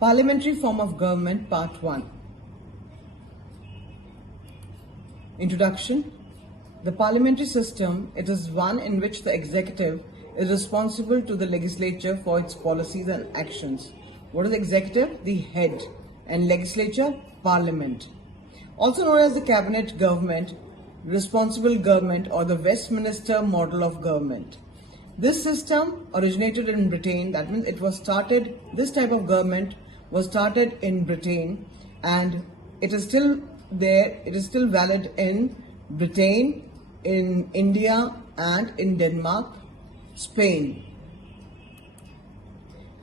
Parliamentary form of government, part 1. Introduction. The parliamentary system, it is one in which the executive is responsible to the legislature for its policies and actions. What is executive? The head. And legislature, parliament. Also known as the cabinet government, responsible government, or the Westminster model of government. This system originated in Britain. That means it was started, this type of government was started in Britain, and it is still there, it is still valid in Britain, in India, and in Denmark, Spain.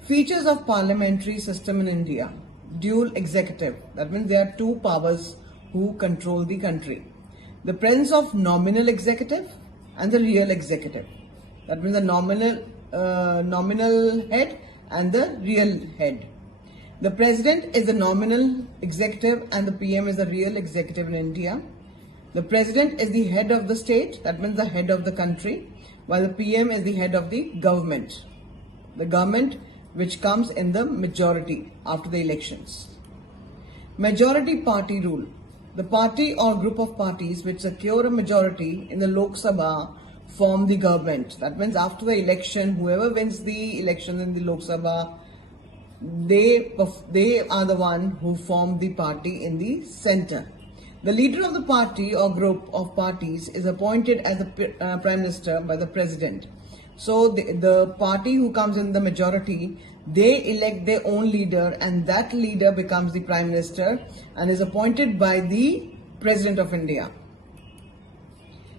Features of parliamentary system in India. Dual executive. That means there are two powers who control the country. The presence of nominal executive and the real executive. That means the nominal head and the real head. The president is the nominal executive and the PM is the real executive in India. The president is the head of the state, that means the head of the country, while the PM is the head of the government. The government which comes in the majority after the elections. Majority party rule. The party or group of parties which secure a majority in the Lok Sabha form the government. That means after the election, whoever wins the election in the Lok Sabha, they are the one who form the party in the center. The leader of the party or group of parties is appointed as the Prime Minister by the President. So the party who comes in the majority, they elect their own leader, and that leader becomes the Prime Minister and is appointed by the President of India.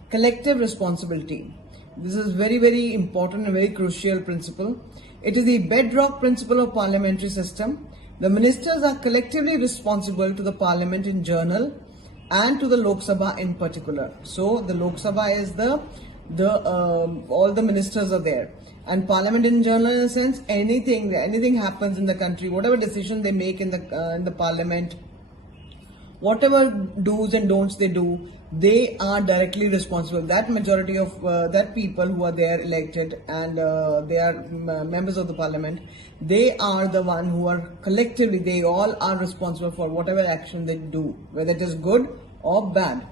Collective responsibility. This is very, very important and very crucial principle. It is the bedrock principle of parliamentary system. The ministers are collectively responsible to the parliament in general and to the Lok Sabha in particular. So the Lok Sabha is all the ministers are there, and parliament in general, in a sense, anything happens in the country, whatever decision they make in the parliament, whatever do's and don'ts they do, they are directly responsible. That majority of that people who are there elected and they are members of the parliament, they are the one who are collectively, they all are responsible for whatever action they do, whether it is good or bad,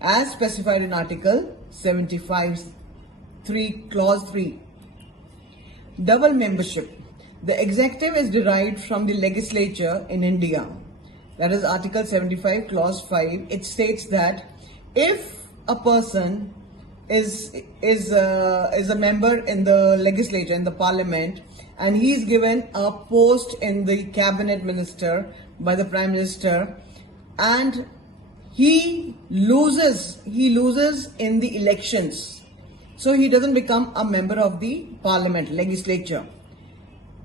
as specified in Article 75, Clause 3. Double membership. The executive is derived from the legislature in India. That is Article 75, Clause 5. It states that if a person is a member in the legislature, in the parliament, and he is given a post in the cabinet minister by the Prime Minister, and he loses in the elections, so he doesn't become a member of the parliament, legislature,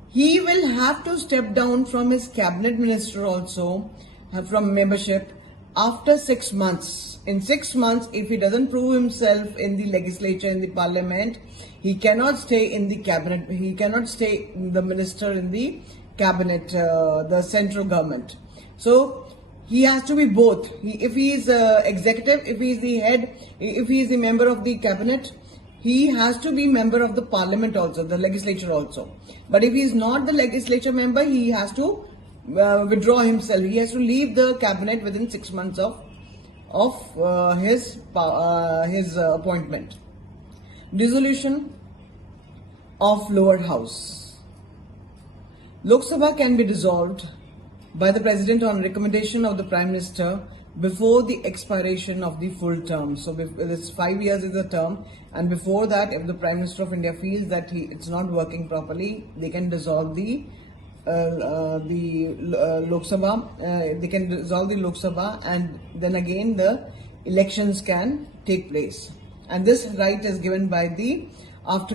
he will have to step down from his cabinet minister also, from membership, after 6 months. In 6 months, if he doesn't prove himself in the legislature, in the parliament, he cannot stay in the cabinet, he cannot stay the minister in the cabinet, the central government. So he has to be both. If he is executive, if he is the head, if he is the member of the cabinet, he has to be member of the parliament also, the legislature also. But if he is not the legislature member, he has to withdraw himself. He has to leave the cabinet within 6 months of his appointment. Dissolution of lower house. Lok Sabha can be dissolved by the President on recommendation of the Prime Minister before the expiration of the full term. So this 5 years is the term, and before that, if the Prime Minister of India feels that it's not working properly, they can dissolve the Lok Sabha. They can dissolve the Lok Sabha, and then again the elections can take place. And this right is given by the after